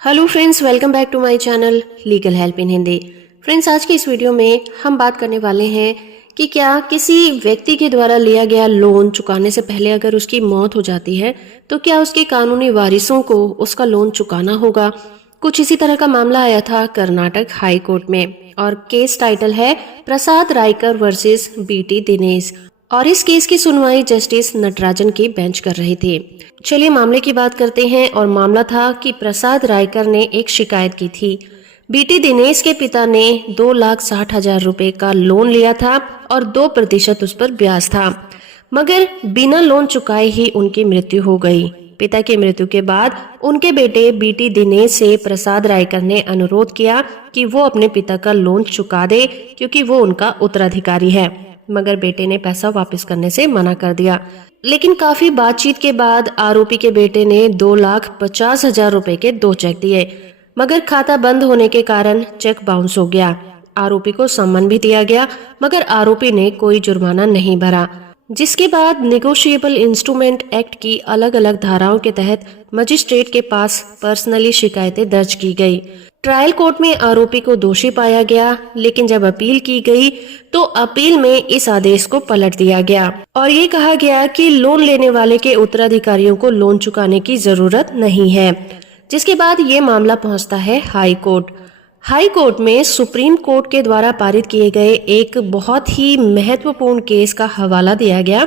Hello friends, welcome back to my channel legal help in Hindi. Friends, आज की इस video में हम बात करने वाले हैं कि क्या किसी व्यक्ति के द्वारा लिया गया लोन चुकाने से पहले अगर उसकी मौत हो जाती है तो क्या उसके कानूनी वारिसों को उसका लोन चुकाना होगा। कुछ इसी तरह का मामला आया था कर्नाटक हाई कोर्ट में और केस टाइटल है प्रसाद रायकर वर्सेस बीटी दिनेश और इस केस की सुनवाई जस्टिस नटराजन की बेंच कर रही थी। चलिए मामले की बात करते हैं। और मामला था कि प्रसाद रायकर ने एक शिकायत की थी। बीटी दिनेश के पिता ने 2,60,000 रुपए का लोन लिया था और 2% उस पर ब्याज था, मगर बिना लोन चुकाए ही उनकी मृत्यु हो गई। पिता की मृत्यु के बाद उनके बेटे बीटी दिनेश से प्रसाद रायकर ने अनुरोध किया कि वो अपने पिता का लोन चुका दे क्योंकि वो उनका उत्तराधिकारी है, मगर बेटे ने पैसा वापस करने से मना कर दिया। लेकिन काफी बातचीत के बाद आरोपी के बेटे ने 2,50,000 रुपए के 2 चेक दिए, मगर खाता बंद होने के कारण चेक बाउंस हो गया। आरोपी को सम्मन भी दिया गया, मगर आरोपी ने कोई जुर्माना नहीं भरा, जिसके बाद नेगोशिएबल इंस्ट्रूमेंट एक्ट की अलग अलग धाराओं के तहत मजिस्ट्रेट के पास पर्सनली शिकायतें दर्ज की गई। ट्रायल कोर्ट में आरोपी को दोषी पाया गया, लेकिन जब अपील की गई तो अपील में इस आदेश को पलट दिया गया और ये कहा गया कि लोन लेने वाले के उत्तराधिकारियों को लोन चुकाने की जरूरत नहीं है। जिसके बाद ये मामला पहुंचता है हाई कोर्ट। हाई कोर्ट में सुप्रीम कोर्ट के द्वारा पारित किए गए एक बहुत ही महत्वपूर्ण केस का हवाला दिया गया।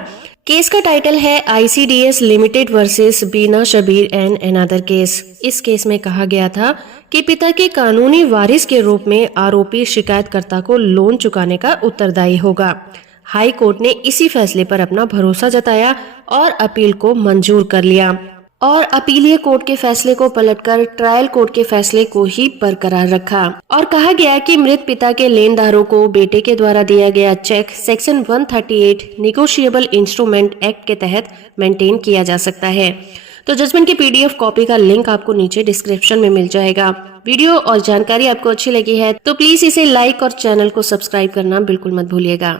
केस का टाइटल है ICDS limited versus Bina Shabir and another case. इस केस में कहा गया था कि पिता के कानूनी वारिस के रूप में आरोपी शिकायतकर्ता को लोन चुकाने का उत्तरदायी होगा। हाई कोर्ट ने इसी फैसले पर अपना भरोसा जताया और अपील को मंजूर कर लिया और अपीलीय कोर्ट के फैसले को पलटकर ट्रायल कोर्ट के फैसले को ही बरकरार रखा और कहा गया कि मृत पिता के लेनदारों को बेटे के द्वारा दिया गया cheque section 138 negotiable instrument act के तहत मेंटेन किया जा सकता है। तो जजमेंट की PDF कॉपी का लिंक आपको नीचे डिस्क्रिप्शन में मिल जाएगा। वीडियो और जानकारी आपको अच्छी लगी है तो प्लीज इसे लाइक और चैनल को सब्सक्राइब करना बिल्कुल मत भूलिएगा।